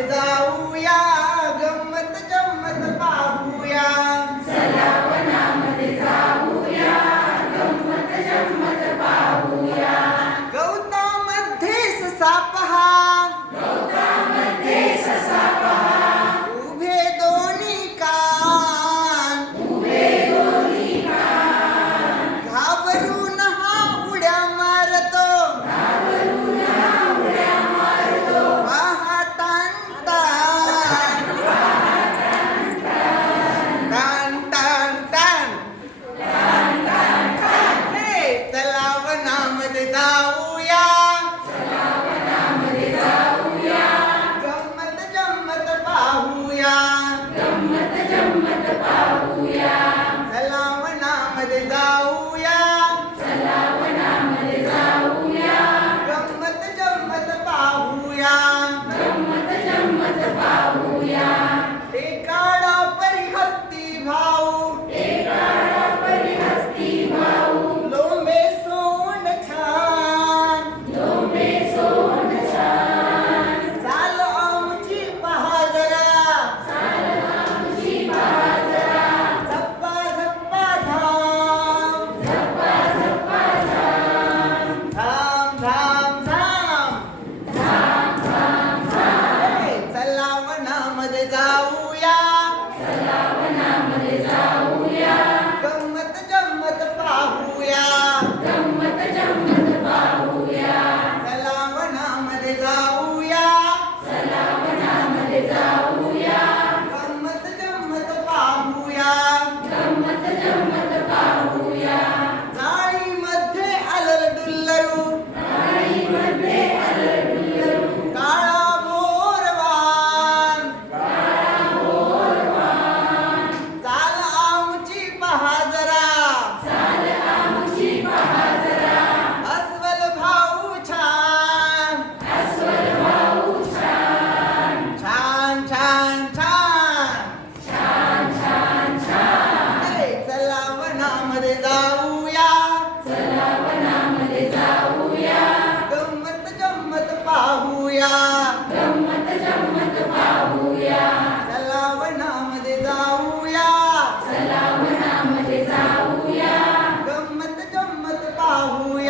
现在。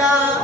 할렐루야.